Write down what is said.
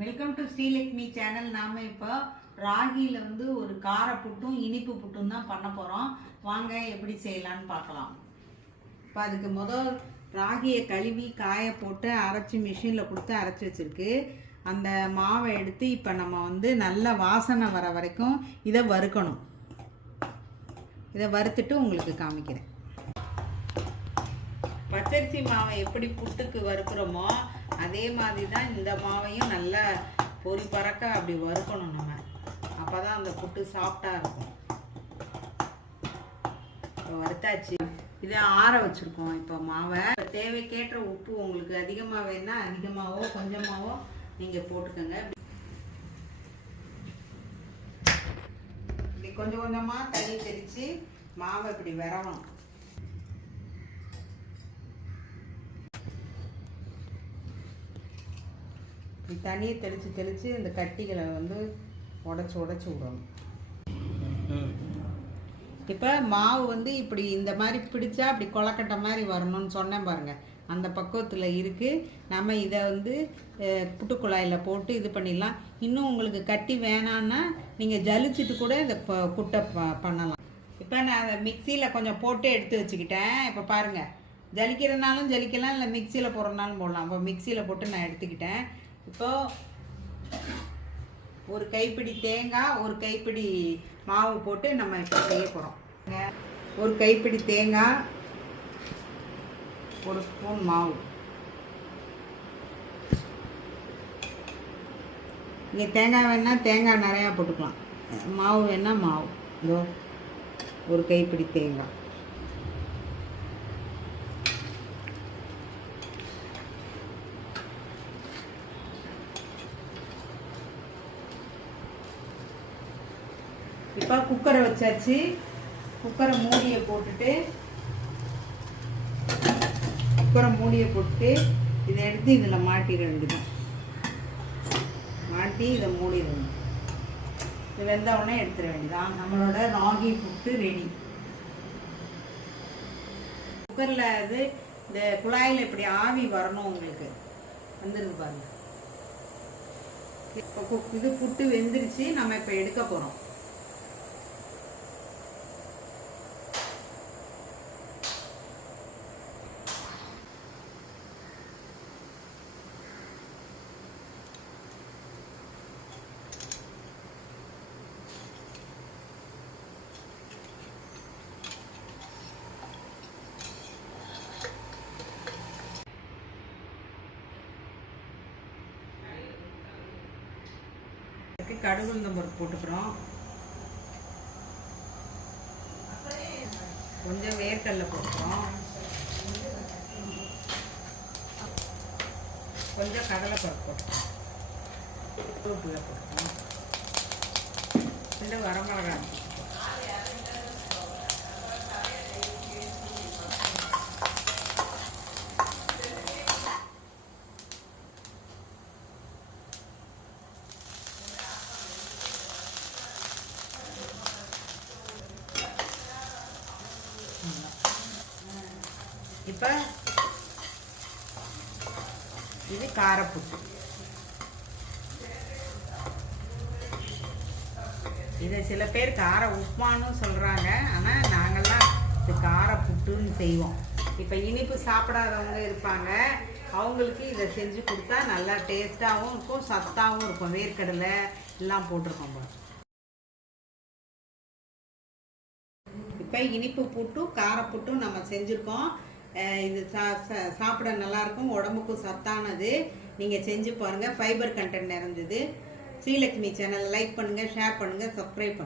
Welcome to Srilakshmi channel நாம இப்போ ராகியில் வந்து ஒரு கார புட்டும் இனிப்பு புட்டும் தான் பண்ண போகிறோம் வாங்க எப்படி செய்யலான்னு பார்க்கலாம். இப்போ அதுக்கு முதல் ராகியை கழுவி காய போட்டு அரைச்சி மிஷினில் கொடுத்து அரைச்சி வச்சிருக்கு. அந்த மாவை எடுத்து இப்போ நம்ம வந்து நல்ல வாசனை வர வரைக்கும் இதை வறுக்கணும். இதை வறுத்துட்டு உங்களுக்கு காமிக்கிறேன். பச்சரிசி மாவை எப்படி புட்டுக்கு வறுக்கிறோமோ அதே மாதிரி தான் இந்த மாவையும் நல்லா பொறி பறக்க அப்படி வறுக்கணும் நம்ம. அப்போ தான் அந்த புட்டு சாஃப்டாக இருக்கும். இப்போ வறுத்தாச்சு. இதை ஆற வச்சுருக்கோம். இப்போ மாவை. தேவைக்கேற்ற உப்பு உங்களுக்கு அதிகமாக வேணால் அதிகமாகவோ கொஞ்சமாகவோ நீங்கள் போட்டுக்கோங்க. இப்படி கொஞ்சம் கொஞ்சமாக தண்ணி தெளித்து மாவை இப்படி விரவணும். இப்படி தண்ணியை தெளித்து தெளித்து இந்த கட்டிகளை வந்து உடச்சி உடச்சி விடணும். இப்போ மாவு வந்து இப்படி இந்த மாதிரி பிடிச்சா அப்படி கொலக்கட்டை மாதிரி வரணும்னு சொன்னேன் பாருங்கள் அந்த பக்குவத்தில் இருக்குது நம்ம இதை வந்து அஹ், புட்டுக்குழாயில் போட்டு இது பண்ணிடலாம். இன்னும் உங்களுக்கு கட்டி வேணான்னா நீங்கள் ஜலிச்சுட்டு கூட இந்த குட்டை ப பண்ணலாம். இப்போ நான் அதை மிக்சியில் கொஞ்சம் போட்டு எடுத்து வச்சுக்கிட்டேன். இப்போ பாருங்கள் ஜலிக்கிறனாலும் ஜலிக்கலாம் இல்லை மிக்சியில் போடுறனாலும் போடலாம். இப்போ மிக்சியில் போட்டு நான் எடுத்துக்கிட்டேன். இப்போ ஒரு கைப்பிடி தேங்காய் ஒரு கைப்பிடி மாவு போட்டு நம்ம இப்போ செய்ய போகிறோம் ஒரு கைப்பிடி தேங்காய் ஒரு ஸ்பூன் மாவு. நீங்கள் தேங்காய் வேணால் தேங்காய் நிறையா போட்டுக்கலாம். மாவு வேணால் மாவு. இதோ ஒரு கைப்பிடி தேங்காய். இப்போ குக்கரை வச்சாச்சு. குக்கரை மூடியை போட்டுட்டு குக்கரை மூடியை போட்டு இதை எடுத்து இதில் மாட்டிட வேண்டியதான் மாட்டி இதை மூடிடணும். இது வெந்தவுடனே உடனே எடுத்துட வேண்டியதான் நம்மளோட ராகி புட்டு ரெடி குக்கரில் இது இந்த குழாயில் இப்படி ஆவி வரணும் உங்களுக்கு. வந்துருது பாருங்க. இப்போ இது புட்டு வெந்துருச்சு நம்ம இப்போ எடுக்க போகிறோம் கடுகு உளுந்தம் போட்டுக்கிறோம். கொஞ்சம் வேர்க்கடலை போட்டுக்கிறோம். கொஞ்சம் கடலை பருப்பு போட்டுக்கிறோம் கருவேப்பிலை போட்டுக்கிறோம். ரெண்டு வரமிளகாய் போட்டுக்கிறோம் இப்போ இது காரப்புட்டு. இதை சில பேர் கார உப்புமான்னு சொல்கிறாங்க ஆனால் நாங்கள்லாம் இது கார புட்டுன்னு செய்வோம். இப்போ இனிப்பு சாப்பிடாதவங்க இருப்பாங்க. அவங்களுக்கு இதை செஞ்சு கொடுத்தா நல்லா டேஸ்ட்டாகவும் இருக்கும் சத்தாகவும் இருக்கும். வேர்க்கடலை எல்லாம் போட்டிருக்கோம் இப்போ இனிப்பு புட்டும் காரப்புட்டும் நம்ம செஞ்சுருக்கோம். இது சா சா- சாப்பிட நல்லாயிருக்கும் உடம்புக்கும் சத்தானது. நீங்கள் செஞ்சு பாருங்கள் ஃபைபர் கண்டென்ட் நிறைஞ்சது. ஸ்ரீலக்ஷ்மி சேனலை லைக் பண்ணுங்கள் ஷேர் பண்ணுங்கள் சப்ஸ்கிரைப் பண்ணுங்கள்